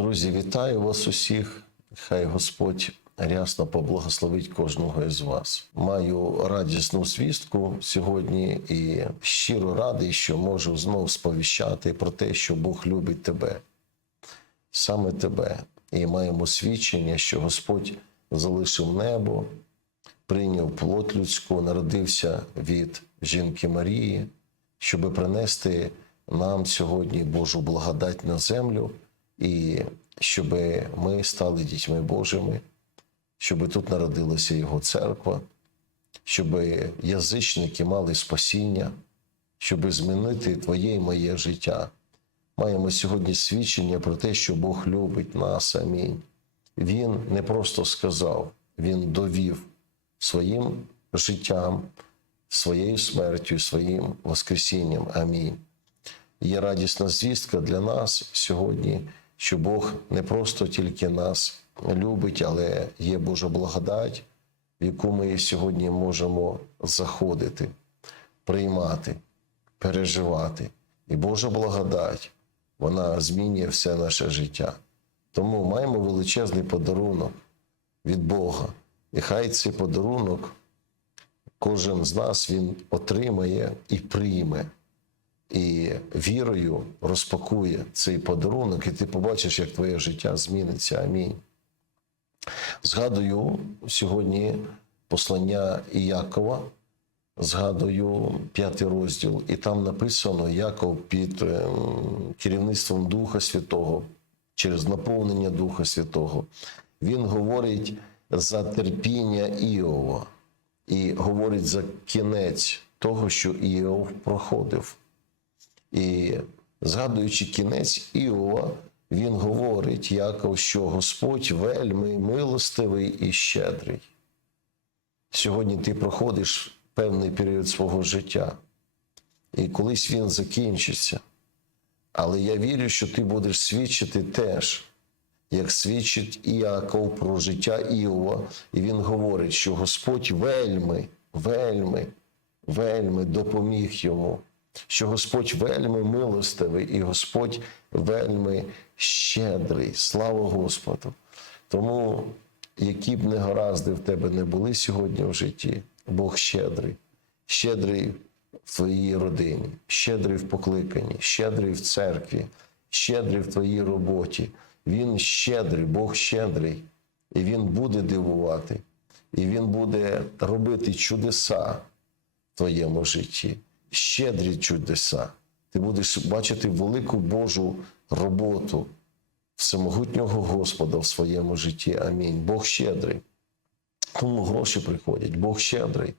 Друзі, вітаю вас усіх. Хай Господь рясно поблагословить кожного із вас. Маю радісну звістку сьогодні і щиро радий, що можу знов сповіщати про те, що Бог любить тебе, саме тебе. І маємо свідчення, що Господь залишив небо, прийняв плоть людську, народився від жінки Марії, щоб принести нам сьогодні Божу благодать на землю, і щоб ми стали дітьми Божими, щоб тут народилася Його церква, щоб язичники мали спасіння, щоб змінити твоє і моє життя. Маємо сьогодні свідчення про те, що Бог любить нас. Амінь. Він не просто сказав, Він довів своїм життям, своєю смертю, своїм Воскресінням. Амінь. Є радісна звістка для нас сьогодні, що Бог не просто тільки нас любить, але є Божа благодать, в яку ми сьогодні можемо заходити, приймати, переживати. І Божа благодать, вона змінює все наше життя. Тому маємо величезний подарунок від Бога. І хай цей подарунок кожен з нас він отримає і прийме. І вірою розпакує цей подарунок, і ти побачиш, як твоє життя зміниться. Амінь. Згадую сьогодні послання Іякова, згадую п'ятий розділ, і там написано Яков під ем, керівництвом Духа Святого, через наповнення Духа Святого. Він говорить за терпіння Іова і говорить за кінець того, що Іов проходив. І згадуючи кінець Іова, він говорить, Яков, що Господь вельми милостивий і щедрий. Сьогодні ти проходиш певний період свого життя, і колись він закінчиться. Але я вірю, що ти будеш свідчити теж, як свідчить Іаков про життя Іова, і він говорить, що Господь вельми, вельми, вельми допоміг йому що Господь вельми милостивий і Господь вельми щедрий. Слава Господу! Тому, які б негаразди в тебе не були сьогодні в житті, Бог щедрий, щедрий в твоїй родині, щедрий в покликанні, щедрий в церкві, щедрий в твоїй роботі. Він щедрий, Бог щедрий, і Він буде дивувати, і Він буде робити чудеса в твоєму житті щедрі чудеса. Ти будеш бачити велику Божу роботу всемогутнього Господа в своєму житті. Амінь. Бог щедрий. Тому гроші приходять. Бог щедрий.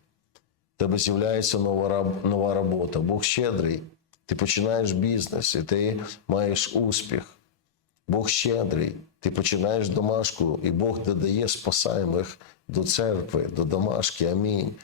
Тебе з'являється нова, нова робота. Бог щедрий. Ти починаєш бізнес, і ти маєш успіх. Бог щедрий. Ти починаєш домашку, і Бог додає спасаємих до церкви, до домашки. Амінь.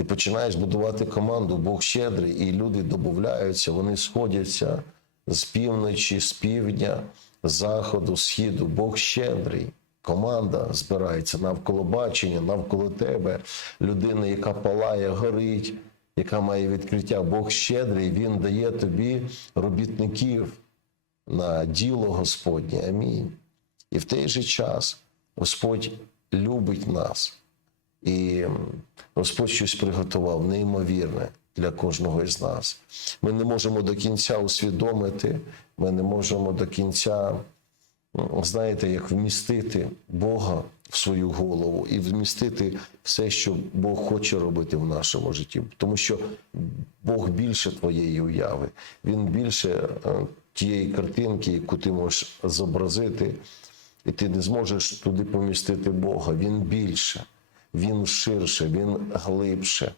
Ти починаєш будувати команду, Бог щедрий, і люди додаються, вони сходяться з півночі, з півдня, з заходу, східу. Бог щедрий. Команда збирається навколо бачення, навколо тебе. Людина, яка палає, горить, яка має відкриття. Бог щедрий, Він дає тобі робітників на діло Господнє. Амінь. І в той же час Господь любить нас. І Господь щось приготував неймовірне для кожного із нас. Ми не можемо до кінця усвідомити, ми не можемо до кінця, знаєте, як вмістити Бога в свою голову і вмістити все, що Бог хоче робити в нашому житті. Тому що Бог більше твоєї уяви, Він більше е, тієї картинки, яку ти можеш зобразити, і ти не зможеш туди помістити Бога. Він більше він ширше, він глибше.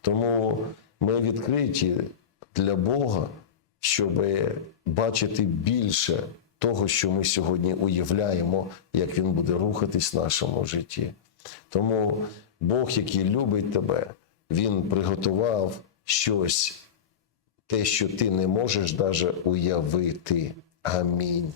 Тому ми відкриті для Бога, щоб бачити більше того, що ми сьогодні уявляємо, як Він буде рухатись в нашому житті. Тому Бог, який любить тебе, Він приготував щось, те, що ти не можеш навіть уявити. Амінь.